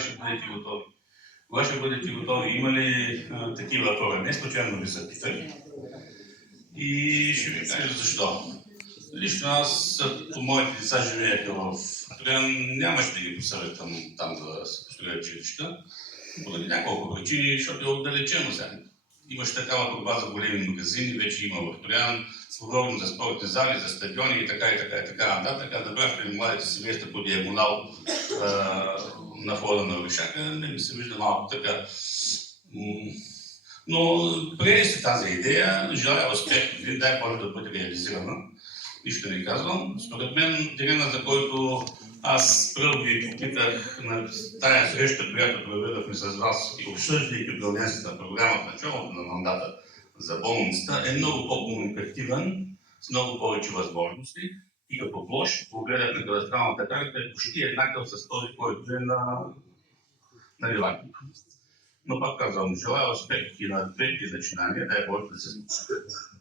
Кога ще бъдете готови? Кога ще бъдете готови? Има ли такива хора? Не случайно ви запитах. И ще ви кажа защо. Лично аз, по моите деца живееха в Троян, нямаше да ги посъветвам там да се построят жилища, поради няколко причини, защото е отдалечено сега. Имаше такава борба за големи магазини, вече има в Троян, говорим за спортни зали, за стадиони и така и така и така нататък. Да бяхте ли младите семейства по диагонал на входа на Орешака, не ми се вижда малко така. Но приели се тази идея, желая успех, дай Боже да бъде реализирана. Нищо не казвам. Според мен, терена, за който аз първо ви попитах на тая среща, която проведохме с вас и обсъждайки управленската програма в началото на мандата за болницата, е много по-комуникативен, с много повече възможности и като площ, погледах на кадастралната карта, е почти еднакъв с този, който е на Ливадник. Но пак казвам, желая успех и на двете начинания, дай Боже да се случат.